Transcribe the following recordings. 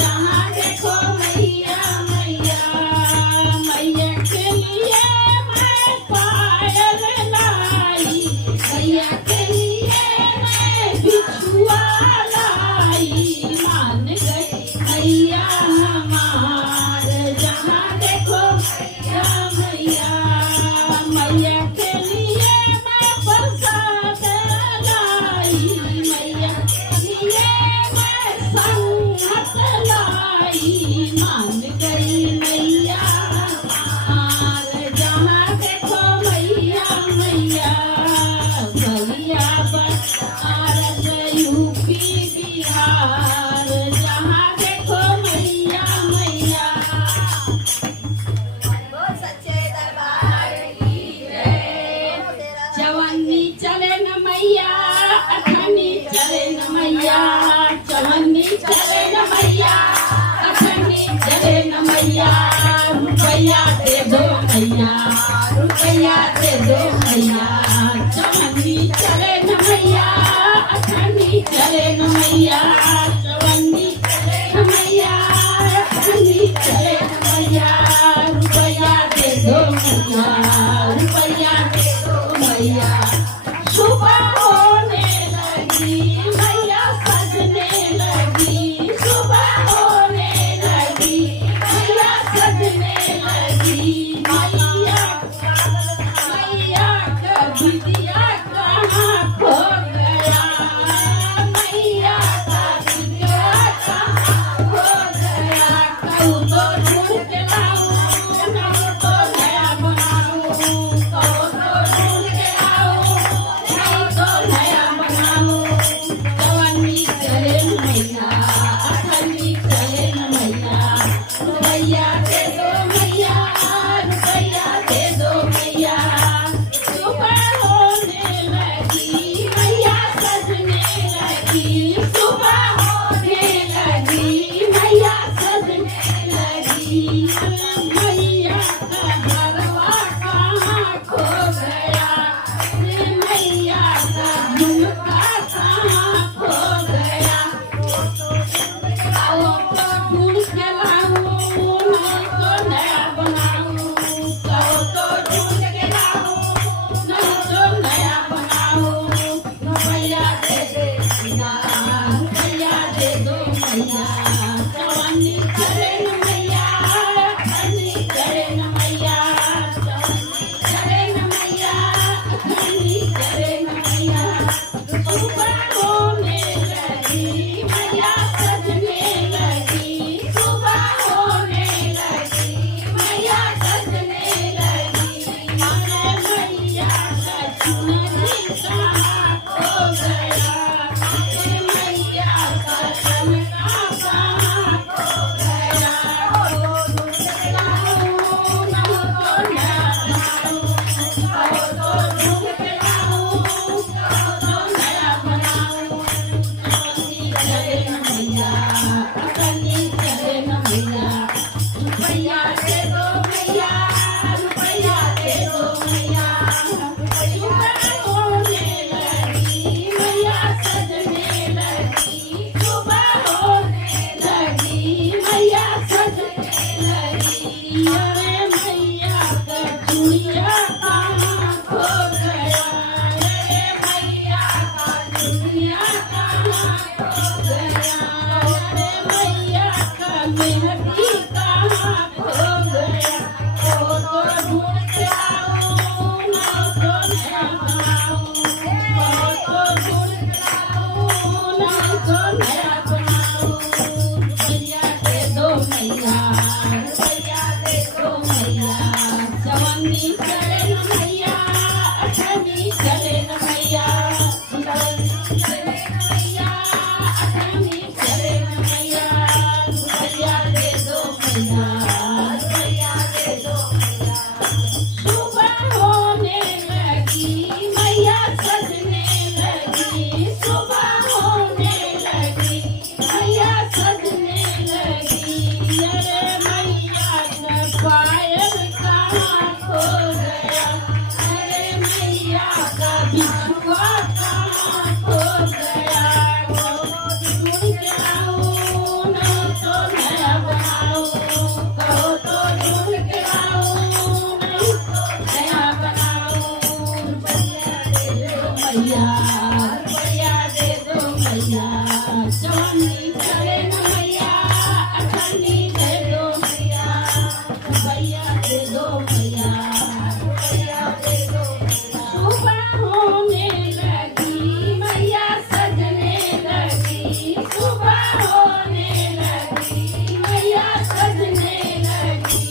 जहाँ देखो मैया मैया मैया चवन्नी चले न मैया अखंडी चले न मैया रुपया दे दो मैया रुपया दे दो मैया चवन्नी चले न मैया अखंडी चले न मैया चवन्नी चले न मैया अखंडी चले न मैया रुपया दे दो मैया रुपया दे दो मैया सुबह होने लगी मैया सजने लगी सुबह होने लगी मैया सजने लगी मैया का बिटिया कहाँ खो गया मैया का बिटिया कहाँ खो गया कहूँ तो ढूंढ के लाऊं कहूँ तो नया बनाऊं कहूँ तो ढूंढ के लाऊं नहीं तो नया बनाऊं जवानी चले न मैया अखंडी चले न मैया रुपया दे दो मैया रुपया दे दो मैया सुबह होने लगी मैया सजने लगी सुबह होने लगी मैया सजने लगी मैया का घरवा कहाँ खो गया रे मैया का झुमका कहाँ खो गया आओ तो ढूंढ के लाऊं नहीं तो नया बनाऊं कहो तो ढूंढ के लाऊं नहीं तो नया बनाऊं रुपया दे दे मैया रुपया दे दो मैया चवन्नी चले न मैया अखंडी चले न मैया चवन्नी चले न मैया अखंडी चले न मैया सुबह होने लगी मैया सजने लगी सुबह होने लगी मैया सजने लगी अरे मैया का चुनरी कहाँ खो गया अरे मैया का चमका कहाँ खो गया ओ ढूंढ के लाऊं नहीं तो नया बनाऊं कहो तो ढूंढ के लाऊं कहो तो नया बनाऊं चवन्नी चले न मैया अखंडी चले न मैया रुपया दे दो मैया रुपया दे दो मैया सुबह होने लगी मैया सजने लगी सुबह होने लगी मैया सजने लगी अरे मैया का चुड़िया कहाँ खो गया अरे मैया का चुड़िया कहाँ खो गया अरे मैया का मेहंदी कहाँ खो गया ओ तो ढूंढ के लाऊं नहीं तो नया बनाऊं ओ तो ढूंढ के लाऊं नहीं तो नया बनाऊं रुपया दे दो मैया रुपया दे दो मैया चवन्नी चले न मैया अखंडी चले न मैया चवन्नी चले न मैया अखंडी चले न मैया रुपया दे दो मैया रुपया दे दो मैया सुबह होने लगी मैया सजने लगी सुबह होने लगी मैया सजने लगी अरे मैया का पायल कहाँ खो गया अरे मैया का बिछुआ कहाँ खो गया ढूंढ के लाऊं नहीं तो नया बनाऊं कहो तो ढूंढ के लाऊं नहीं तो नया बनाऊं रुपया दे दो मैया चवन्नी चले न मैया अखंडी दे दो मैया रुपया दे दो मैया रुपया दे दो मैया सुबह होने लगी मैया सजने लगी सुबह होने लगी मैया सजने लगी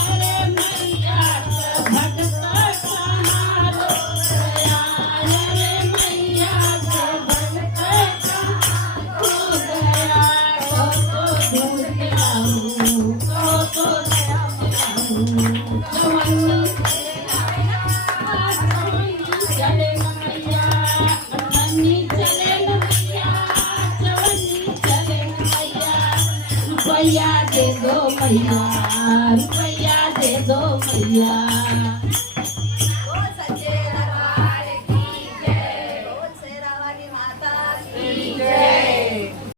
अरे मैया का भटका कहाँ रो गया अरे मैया का भटका कहाँ खो गया कहो तो ढूंढ के लाऊं कहो तो नया बनाऊं चवन्नी चले न मैया अखंडी चले न मैया मैया रुपया दे दो मैया